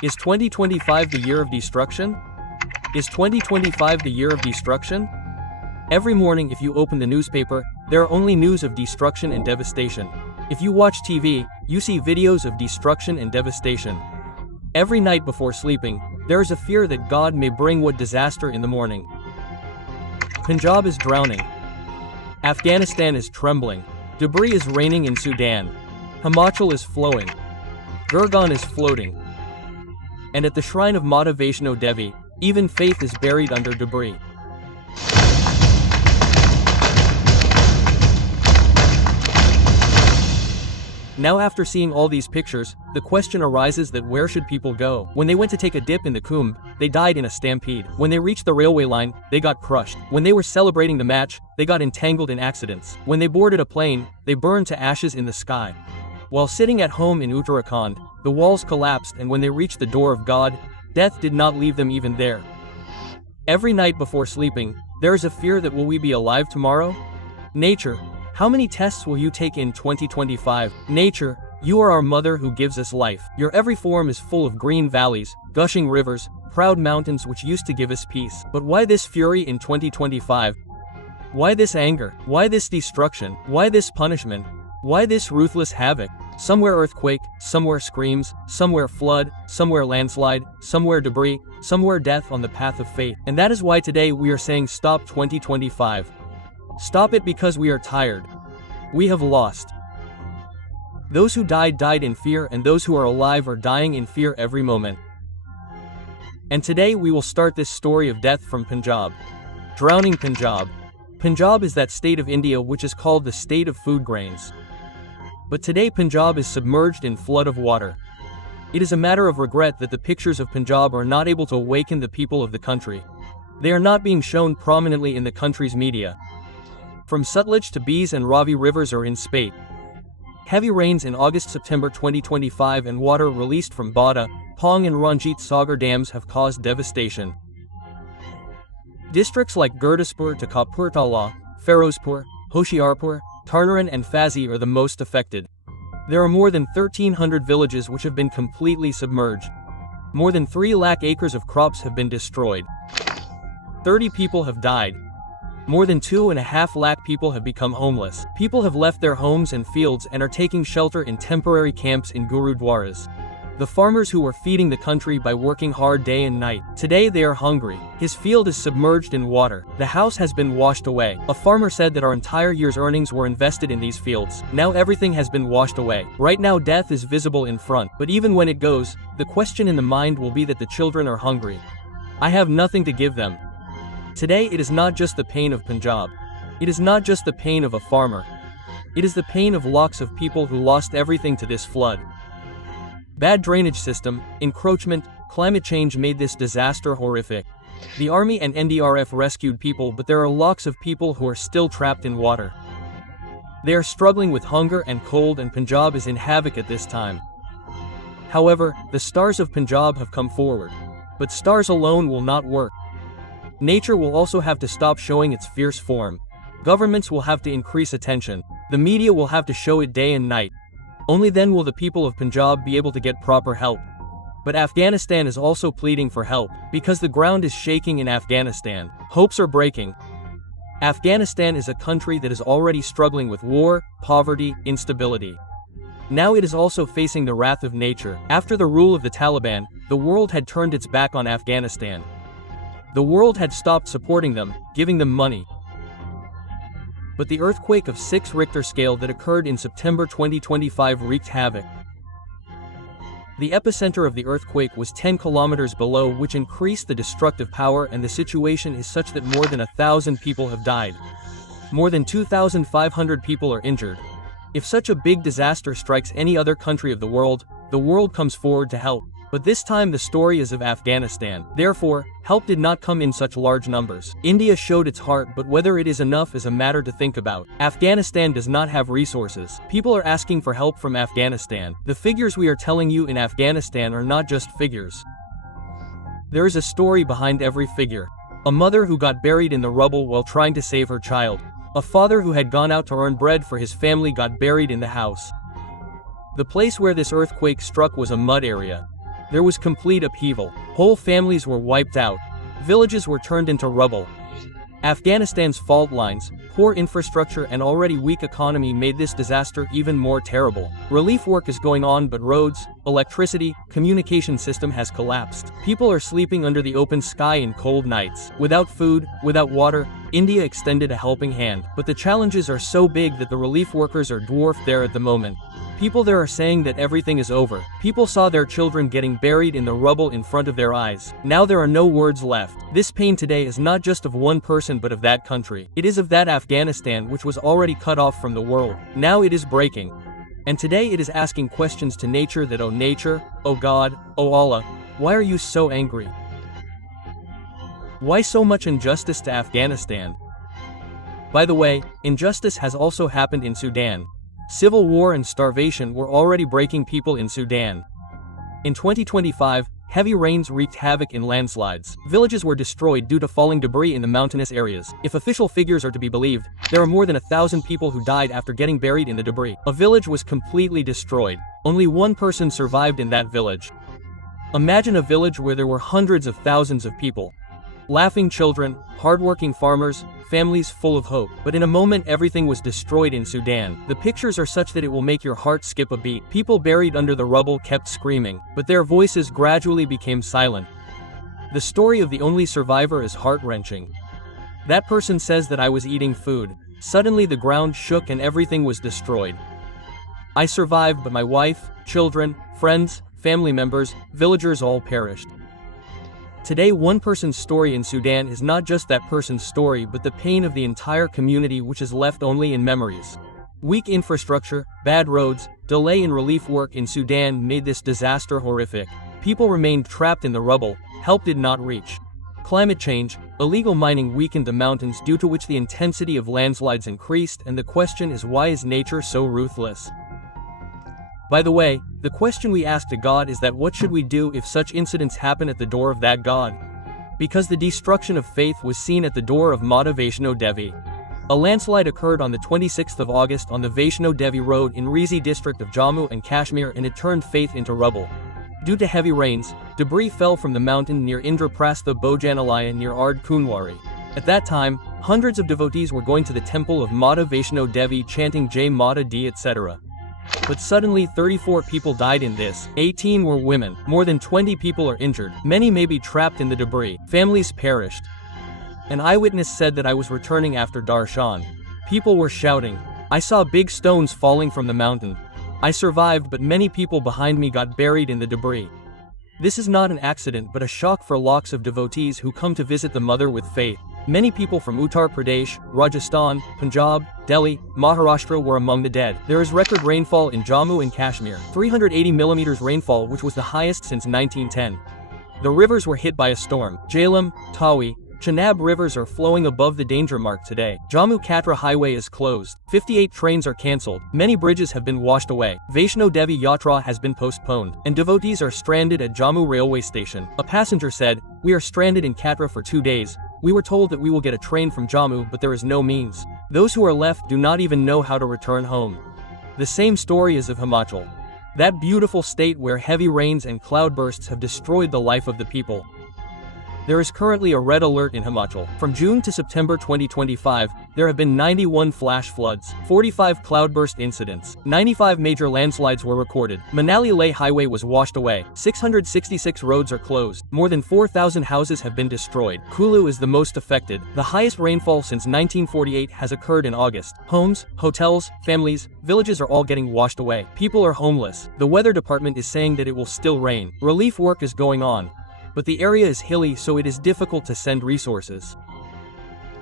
Is 2025 the year of destruction? Is 2025 the year of destruction? Every morning if you open the newspaper, there are only news of destruction and devastation. If you watch TV, you see videos of destruction and devastation. Every night before sleeping, there is a fear that God may bring what disaster in the morning. Punjab is drowning. Afghanistan is trembling. Debris is raining in Sudan. Himachal is flowing. Gurgaon is floating. And at the shrine of Mata Vaishno Devi, even faith is buried under debris. Now after seeing all these pictures, the question arises that where should people go? When they went to take a dip in the Kumbh, they died in a stampede. When they reached the railway line, they got crushed. When they were celebrating the match, they got entangled in accidents. When they boarded a plane, they burned to ashes in the sky. While sitting at home in Uttarakhand, the walls collapsed, and when they reached the door of God, death did not leave them even there. Every night before sleeping, there is a fear that will we be alive tomorrow? Nature, how many tests will you take in 2025? Nature, you are our mother who gives us life. Your every form is full of green valleys, gushing rivers, proud mountains which used to give us peace. But why this fury in 2025? Why this anger? Why this destruction? Why this punishment? Why this ruthless havoc? Somewhere earthquake, somewhere screams, somewhere flood, somewhere landslide, somewhere debris, somewhere death on the path of faith. And that is why today we are saying stop 2025. Stop it because we are tired. We have lost. Those who died in fear, and those who are alive are dying in fear every moment. And today we will start this story of death from Punjab. Drowning Punjab. Punjab is that state of India which is called the state of food grains. But today Punjab is submerged in flood of water. It is a matter of regret that the pictures of Punjab are not able to awaken the people of the country. They are not being shown prominently in the country's media. From Sutlej to Beas and Ravi rivers are in spate. Heavy rains in August-September 2025 and water released from Bada, Pong and Ranjit Sagar dams have caused devastation. Districts like Gurdaspur to Kapurthala, Ferozpur, Hoshiarpur, Tarnaran and Fazi are the most affected. There are more than 1,300 villages which have been completely submerged. More than 3 lakh acres of crops have been destroyed. 30 people have died. More than 2.5 lakh people have become homeless. People have left their homes and fields and are taking shelter in temporary camps in Gurudwaras. The farmers who were feeding the country by working hard day and night, today they are hungry. His field is submerged in water. The house has been washed away. A farmer said that our entire year's earnings were invested in these fields. Now everything has been washed away. Right now death is visible in front, but even when it goes, the question in the mind will be that the children are hungry. I have nothing to give them. Today it is not just the pain of Punjab. It is not just the pain of a farmer. It is the pain of lakhs of people who lost everything to this flood. Bad drainage system, encroachment, climate change made this disaster horrific. The army and NDRF rescued people, but there are lakhs of people who are still trapped in water. They are struggling with hunger and cold, and Punjab is in havoc at this time. However, the stars of Punjab have come forward. But stars alone will not work. Nature will also have to stop showing its fierce form. Governments will have to increase attention. The media will have to show it day and night. Only then will the people of Punjab be able to get proper help. But Afghanistan is also pleading for help, because the ground is shaking in Afghanistan. Hopes are breaking. Afghanistan is a country that is already struggling with war, poverty, instability. Now it is also facing the wrath of nature. After the rule of the Taliban, the world had turned its back on Afghanistan. The world had stopped supporting them, giving them money. But the earthquake of 6 Richter scale that occurred in September 2025 wreaked havoc. The epicenter of the earthquake was 10 kilometers below, which increased the destructive power, and the situation is such that more than 1,000 people have died. More than 2,500 people are injured. If such a big disaster strikes any other country of the world comes forward to help. But this time the story is of Afghanistan. Therefore, help did not come in such large numbers. India showed its heart, but whether it is enough is a matter to think about. Afghanistan does not have resources. People are asking for help from Afghanistan. The figures we are telling you in Afghanistan are not just figures. There is a story behind every figure. A mother who got buried in the rubble while trying to save her child. A father who had gone out to earn bread for his family got buried in the house. The place where this earthquake struck was a mud area. There was complete upheaval. Whole families were wiped out. Villages were turned into rubble. Afghanistan's fault lines, poor infrastructure and already weak economy made this disaster even more terrible. Relief work is going on but roads, electricity, communication system has collapsed. People are sleeping under the open sky in cold nights. Without food, without water, India extended a helping hand. But the challenges are so big that the relief workers are dwarfed there at the moment. People there are saying that everything is over. People saw their children getting buried in the rubble in front of their eyes. Now there are no words left. This pain today is not just of one person but of that country. It is of that Afghanistan which was already cut off from the world. Now it is breaking. And today it is asking questions to nature that, oh nature, oh God, oh Allah, why are you so angry? Why so much injustice to Afghanistan? By the way, injustice has also happened in Sudan. Civil war and starvation were already breaking people in Sudan. In 2025, heavy rains wreaked havoc in landslides. Villages were destroyed due to falling debris in the mountainous areas. If official figures are to be believed, there are more than 1,000 people who died after getting buried in the debris. A village was completely destroyed. Only one person survived in that village. Imagine a village where there were hundreds of thousands of people. Laughing children, hardworking farmers, families full of hope. But in a moment everything was destroyed in Sudan. The pictures are such that it will make your heart skip a beat. People buried under the rubble kept screaming, but their voices gradually became silent. The story of the only survivor is heart-wrenching. That person says that I was eating food. Suddenly the ground shook and everything was destroyed. I survived, but my wife, children, friends, family members, villagers all perished. Today one person's story in Sudan is not just that person's story but the pain of the entire community which is left only in memories. Weak infrastructure, bad roads, delay in relief work in Sudan made this disaster horrific. People remained trapped in the rubble, help did not reach. Climate change, illegal mining weakened the mountains due to which the intensity of landslides increased, and the question is, why is nature so ruthless? By the way, the question we ask to God is that what should we do if such incidents happen at the door of that God? Because the destruction of faith was seen at the door of Maar Vaishno Devi. A landslide occurred on the 26th of August on the Vaishno Devi road in Reasi district of Jammu and Kashmir, and it turned faith into rubble. Due to heavy rains, debris fell from the mountain near Indraprastha Bhojanalaya near Ard Kunwari. At that time, hundreds of devotees were going to the temple of Maar Vaishno Devi chanting Jai Mata Di etc. But suddenly 34 people died in this, 18 were women, more than 20 people are injured, many may be trapped in the debris, families perished. An eyewitness said that I was returning after darshan. People were shouting. I saw big stones falling from the mountain. I survived, but many people behind me got buried in the debris. This is not an accident but a shock for lakhs of devotees who come to visit the mother with faith. Many people from Uttar Pradesh, Rajasthan, Punjab, Delhi, Maharashtra were among the dead. There is record rainfall in Jammu and Kashmir, 380 mm rainfall, which was the highest since 1910. The rivers were hit by a storm. Jhelum, Tawi, Chenab rivers are flowing above the danger mark today. Jammu-Katra highway is closed. 58 trains are cancelled. Many bridges have been washed away. Vaishno Devi Yatra has been postponed, and devotees are stranded at Jammu railway station. A passenger said, "We are stranded in Katra for 2 days. We were told that we will get a train from Jammu, but there is no means. Those who are left do not even know how to return home." The same story is of Himachal. That beautiful state where heavy rains and cloudbursts have destroyed the life of the people. There is currently a red alert in Himachal. From June to September 2025, there have been 91 flash floods, 45 cloudburst incidents, 95 major landslides were recorded. Manali-Leh highway was washed away. 666 roads are closed. More than 4,000 houses have been destroyed. Kulu is the most affected. The highest rainfall since 1948 has occurred in August. Homes, hotels, families, villages are all getting washed away. People are homeless. The weather department is saying that it will still rain. Relief work is going on. But the area is hilly, so it is difficult to send resources.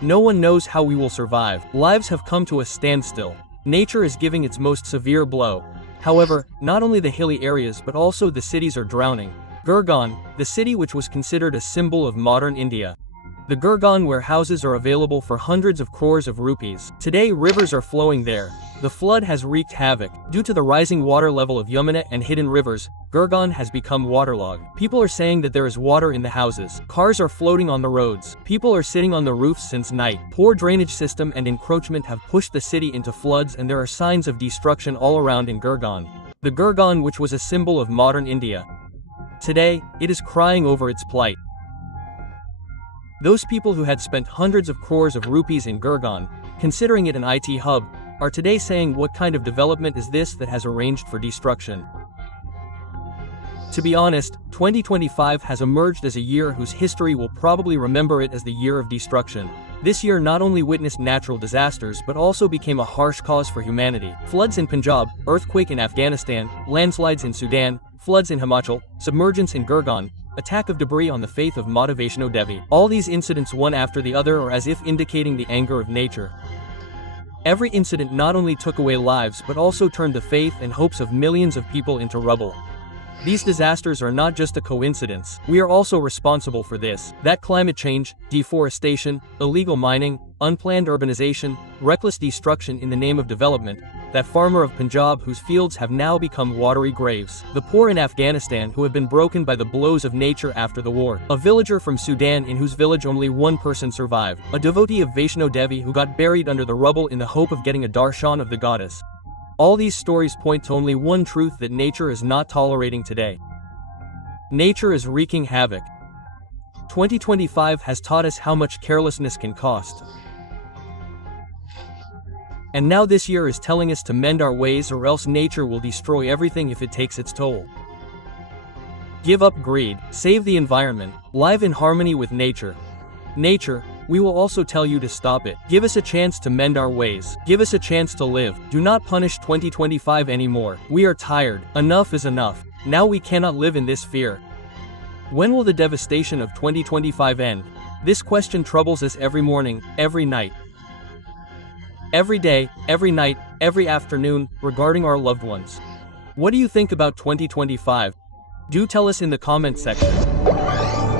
No one knows how we will survive. Lives have come to a standstill. Nature is giving its most severe blow. However, not only the hilly areas but also the cities are drowning. Gurgaon, the city which was considered a symbol of modern India. The Gurgaon where houses are available for hundreds of crores of rupees. Today rivers are flowing there. The flood has wreaked havoc. Due to the rising water level of Yamuna and hidden rivers, Gurgaon has become waterlogged. People are saying that there is water in the houses. Cars are floating on the roads. People are sitting on the roofs since night. Poor drainage system and encroachment have pushed the city into floods, and there are signs of destruction all around in Gurgaon. The Gurgaon which was a symbol of modern India. Today, it is crying over its plight. Those people who had spent hundreds of crores of rupees in Gurgaon, considering it an IT hub, are today saying, what kind of development is this that has arranged for destruction? To be honest, 2025 has emerged as a year whose history will probably remember it as the year of destruction. This year not only witnessed natural disasters but also became a harsh cause for humanity. Floods in Punjab, earthquake in Afghanistan, landslides in Sudan, floods in Himachal, submergence in Gurgaon, attack of debris on the faith of Mata Vaishno Devi. All these incidents one after the other are as if indicating the anger of nature. Every incident not only took away lives but also turned the faith and hopes of millions of people into rubble. These disasters are not just a coincidence. We are also responsible for this. That climate change, deforestation, illegal mining, unplanned urbanization, reckless destruction in the name of development, that farmer of Punjab whose fields have now become watery graves. The poor in Afghanistan who have been broken by the blows of nature after the war. A villager from Sudan in whose village only one person survived. A devotee of Vaishno Devi who got buried under the rubble in the hope of getting a darshan of the goddess. All these stories point to only one truth that nature is not tolerating today. Nature is wreaking havoc. 2025 has taught us how much carelessness can cost. And now this year is telling us to mend our ways or else nature will destroy everything if it takes its toll. Give up greed, save the environment, live in harmony with nature. Nature, we will also tell you to stop it. Give us a chance to mend our ways. Give us a chance to live. Do not punish 2025 anymore. We are tired. Enough is enough. Now we cannot live in this fear. When will the devastation of 2025 end? This question troubles us every morning, every night. Every day, every night, every afternoon, regarding our loved ones. What do you think about 2025? Do tell us in the comment section.